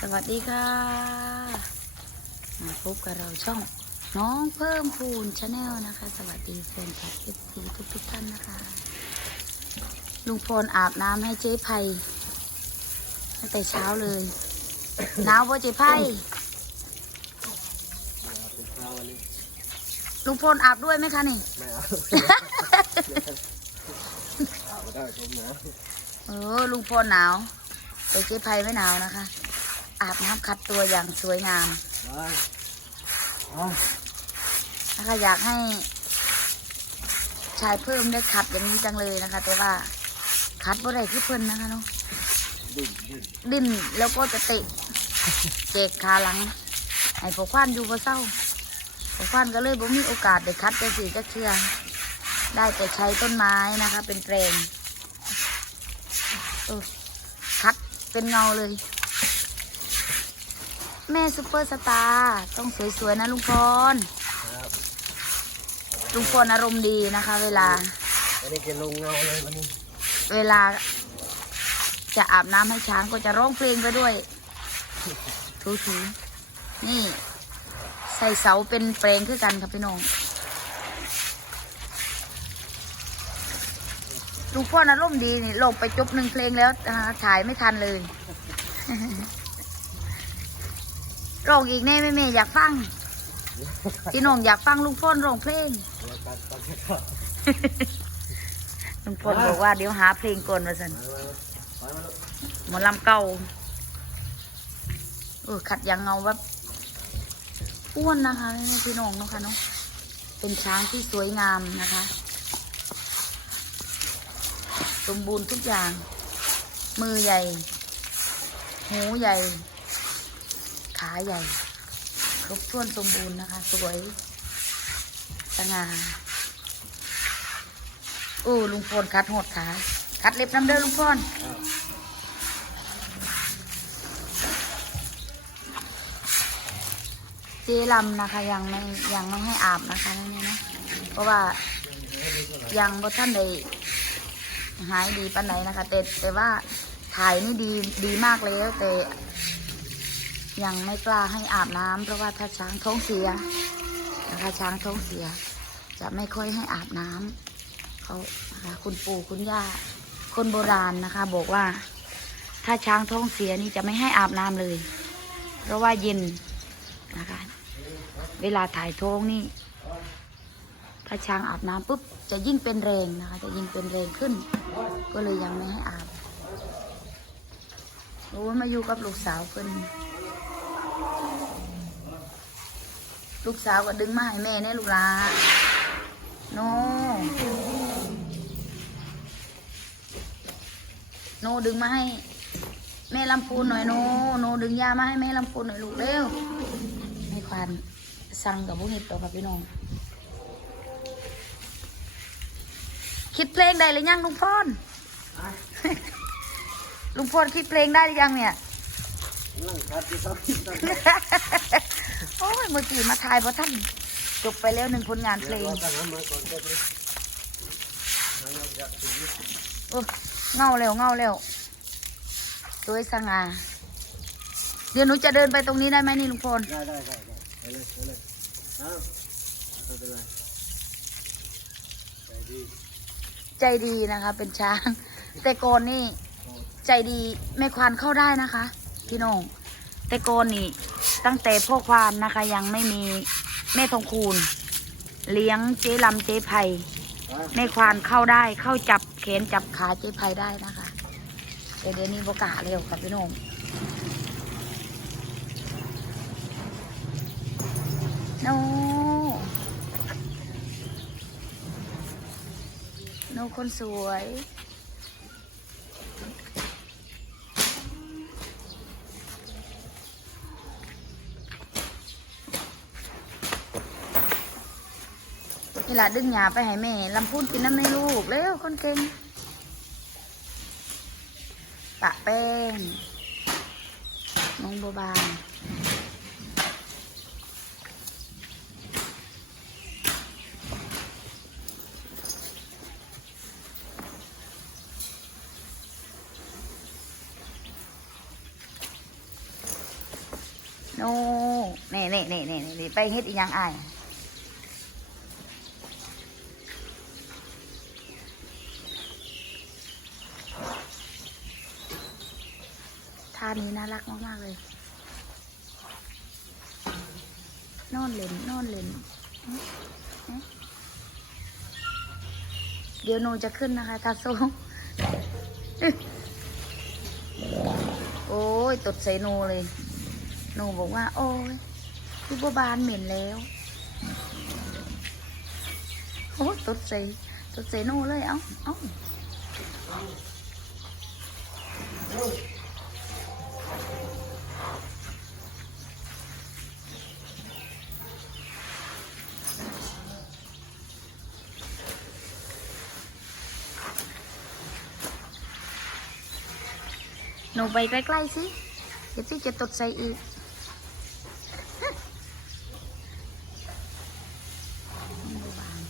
สวัสดีค่ะ มาพบกับเราช่อง น้องเพิ่มพูนชาแนลนะคะ สวัสดีแฟนคลับเอฟซีทุกทุกท่านนะคะ ลุงพลอาบน้ำให้เจ๊ไพตั้งแต่เช้าเลยหนาวป่เจ๊ไพเป็นเช้าวันนี้ลุงพลอาบด้วยไหมคะนี่ไม่อาเอาไม่ได้ผมนะ เออลุงพลหนาว แต่เจ๊ไพไม่หนาวนะคะ อาบน้ำคัดตัวอย่างสวยงามไปไปนะคะอยากให้ ชายเพิ่มได้ขัดอย่างนี้จังเลยนะคะ แต่ว่าคัดบ่ได้คือเพิ่นนะคะเนาะดิ้นดิ้นดิ้นแล้วก็จะเตะเจกขาหลังให้พวกควันอยู่บ่เศร้าพวกควันก็เลยบ่มีโอกาสได้คัดจะสีจะเชื่อได้แต่ใช้ต้นไม้นะคะ เป็นแปลงเออคัดเป็นเงาเลย แม่ซุปเปอร์สตาร์ต้องสวยๆนะลุงพรครับลุงพลอารมณ์ดีนะคะ เวลาวันนี้แกลงเงาเลยวันนี้ เวลา จะอาบน้ำให้ช้างก็จะร้องเพลงไปด้วยถูถูนี่ ใส่เสาเป็นเปลงคือกันครับพี่น้อง ลุงพ่ออารมณ์ดีนี่ลงไปจบหนึ่งเพลงแล้วนะคะถ่ายไม่ทันเลยร้องอีกแน่แม่เมย์อยากฟังพี่น้องอยากฟังลุงพ่นร้องเพลงลุงพลบอกว่าเดี๋ยวหาเพลงก่อนมาสันมาไปมาลูกหมอลำเก่าเออขัดยางเงาแบบอ้วนนะคะพี่น้องนะคะเนาะเป็นช้างที่สวยงามนะคะ สมบูรณ์ทุกอย่าง มือใหญ่ หูใหญ่ ขาใหญ่ ครบถ้วนสมบูรณ์นะคะ สวยสง่าอู้ลุงพลคัดหดขา คัดเล็บน้ำเด้อลุงพลเจลำนะคะ ยังไม่ยังไม่ให้อาบนะคะนั่นนี่นะเพราะว่ายังบ่ท่านได้ หายดีปันไหนนะคะแต่แต่ว่าถ่ายนี่ดีดีมากแล้วแต่ยังไม่กล้าให้อาบน้ำเพราะว่าถ้าช้างท้องเสียนะคะช้างท้องเสีย จะไม่ค่อยให้อาบน้ำเขานะคะคุณปู่คุณย่าคนโบราณนะคะ บอกว่า ถ้าช้างท้องเสียนี่จะไม่ให้อาบน้ำเลย เพราะว่าเย็นนะคะ เวลาถ่ายท้องนี่ ถ้าช้างอาบน้ำปุ๊บจะยิ่งเป็นแรงนะคะ จะยิ่งเป็นแรงขึ้น ก็เลยยังไม่ให้อาบโอ้ยมาอยู่กับลูกสาวเพิ่นลูกสาวก็ดึงมาให้แม่เนี่ยลูกลาโนโนดึงมาให้แม่ลำพูนหน่อยโนโนดึงยามาให้แม่ลำพูนหน่อยลูกเร็วให้ควานสั่งกับพวกนี้ตัวกับพี่น้อง คิดเพลงได้หรือยังลุงพรลุงพรคิดเพลงได้หรือยังเนี่ยนั่งคัดที่เขาที่ตั้งโอ้ยเมื่อกี้มาทายเพราะท่านจบไปแล้วหนึ่งผลงานเพลเดี๋ยวงรอตั้งน้ำมาก่อนก็ได้น้ำมันจะถึงโอ้เงาเร็วเงาเร็วสวยสง่าเดี๋ยวหนูจะเดินไปตรงนี้ได้ไหมนี่ลุงพลได้ได้ได้ได้ไปเลยไปเลยอ้าวไม่เป็นไรใจดี ใจดีนะคะ เป็นช้าง แต่ก่อนนี่ใจดีแม่ควานเข้าได้นะคะ พี่น้องแต่ก่อนนี่ตั้งแต่พ่อควานนะคะ ยังไม่มีแม่ทองคูณ เลี้ยงเจ๊ลำเจ๊ไพไปแม่ควานเข้าได้เข้าจับแขนจับขาเจ๊ไพได้นะคะแต่เดี๋ยวนี้บกล้าเร็วครับพี่น้องโนโนคนสวยเวลาดึงหยาไปให้แม่ลำพูนกินน้ำในลูก เร็วคนเก่งปะแป้งน้องโบบาน โน่เน่เน่เน่เน่เน่ไปเฮ็ดอีหยังอายท่านี้น่ารักมากๆเลยนอนเล่นนอนเล่นเดี๋ยวหนูจะขึ้นนะคะทาโซอึ๊ะโอ้ยตดใส่หนูเลย หนูบอกว่า โอ้ยพี่บัวบานเหม็นแล้วโอ้ยตดใส่ตดใส่หนูเลยเอ้าเอ้าหนูไปใกล้ๆสิเดี๋ยวที่จะตดใส่อีก บัวบาน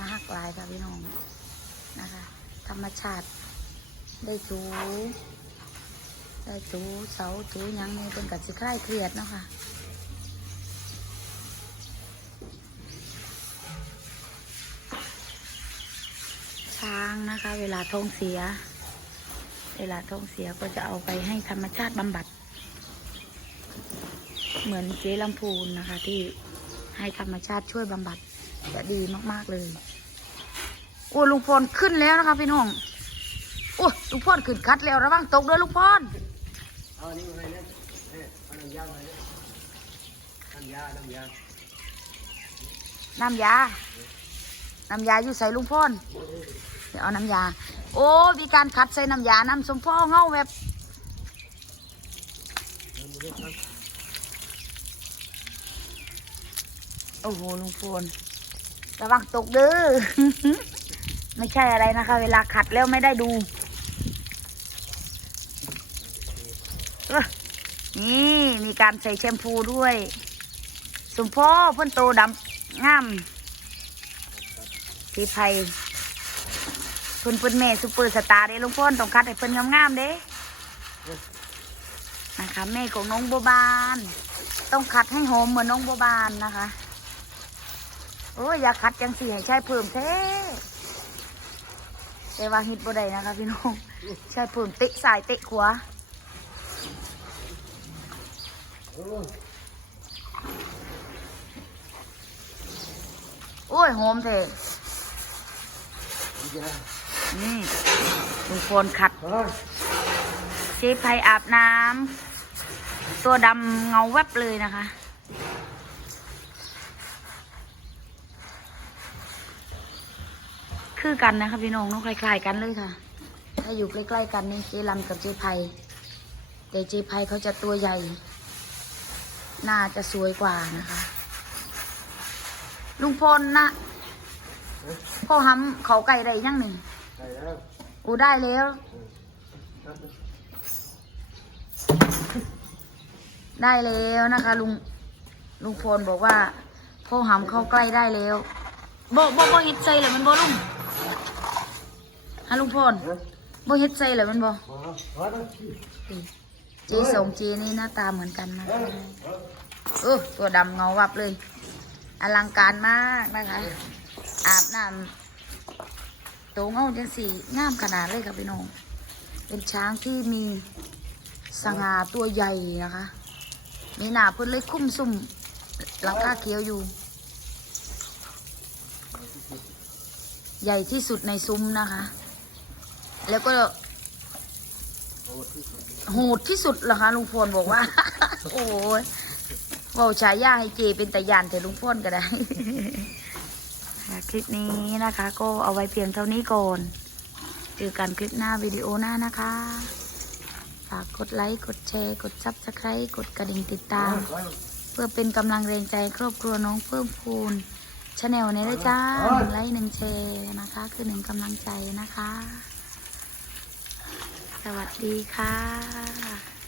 มาหักลายค่ะพี่น้องนะคะ ธรรมชาติ ได้ถูได้ถูเสาถูยังนี่เป็นกัดสิคลายเครียดเนาะค่ะช้างนะคะ เวลาท้องเสีย เวลาท้องเสียก็จะเอาไปให้ธรรมชาติบำบัด เหมือนเจ๊ลำพูนนะคะ ที่ให้ธรรมชาติช่วยบำบัดจะดีมาก ๆ เลย โอ้ลุงพลขึ้นแล้วนะคะพี่น้องโอ้ลุงพลขึ้นคัดแล้วระวังตกเด้อลุงพลเอานนี้มาเนี่ยเอาน้ำยามาเนี่ยน้ำยาน้ำยาน้ำยาน้ำยาอยู่ใส่ลุงพลเดี๋ยวเอาน้ำยา โอ้มีการคัดใส่น้ำยาน้ำสมพ่อเงาแบบโอ้โหลุงพลระวังตกเด้อ ไม่ใช่อะไรนะคะ เวลาขัดแล้วไม่ได้ดูนี่มีการใส่แชมพูด้วยสมพ่อเพ่นโตดำงามสีไพรเพิ่นเพิ่นแม่ซุปเปอร์สตาร์เด้ลุงพ่นต้องคัดให้เพิ่นงามๆเด้นะคะแม่ของน้องโบบาน ต้องคัดให้หอมเหมือนน้องโบบานนะคะ โอ้ยอย่าคัดจังสีให้ใช้เพิ่มเท่ แต่ว่าฮิตบ่ได้นะคะพี่น้องใช้เพิ่มเตะสายเตะขวาโอ้โอ้ยหอมเท่ดีจ้ะนี่ลุงพลขัดเฮ้ยเชฟไพอาบน้ำตัวดำเงาแวบเลยนะคะ คือกันนะคะพี่น้องเน้องคล้ายๆกันเลยค่ะ ถ้าอยู่ใกล้ๆกันนี่เจลำกับเจไพแต่เจไพเขาจะตัวใหญ่ น่าจะสวยกว่านะคะ ลุงพลนะพ่อหำเขาไก่ได้ยังหนึ่งได้แล้วอูได้แล้วครับได้แล้วนะคะลุงลุงพลบอกว่าพ่อหำเข้าใกล้ได้แล้วบ่บ่บ่เฮ็ดใจเหรอมันบ่ลุง ฮะลุงพลเฮ้ยบ่เฮ็ดใจเหรอมันบ่เอามาเอาเจสองเจนี่หน้าตาเหมือนกันนะเฮ้ยเออตัวดำเงาวับเลย อลังการมากนะคะ อาบน้ำโตเงาจังสีงามขนาดเลยค่ะพี่น้องเป็นช้างที่มีสง่าตัวใหญ่นะคะมีหนาเพิ่นเลยคุ้มซุ่มหลังคาเขียวอยู่ ใหญ่ที่สุดในซุ้มนะคะ แล้วก็โอ้ที่สุดโหดที่สุดเหรอคะลุงพลบอกว่า โอ้ยเว่าฉายาให้เจเป็นตะยานแต่ลุงพลก็ได้ค่ะคลิปนี้นะคะ ก็เอาไว้เพียงเท่านี้ก่อนเจอกันคลิปหน้าวิดีโอหน้านะคะ ฝากกดไลค์กดแชร์ กดซับสไครต์กดกระดิ่งติดตามเฮ้ยเพื่อเป็นกำลังแรงใจครอบครัวน้องเพิ่มพูนชาแนลในด้วยจ้าหนึ่งไลค์หนึ่งแชร์นะคะ คือหนึ่งกำลังใจนะคะ สวัสดีค่ะ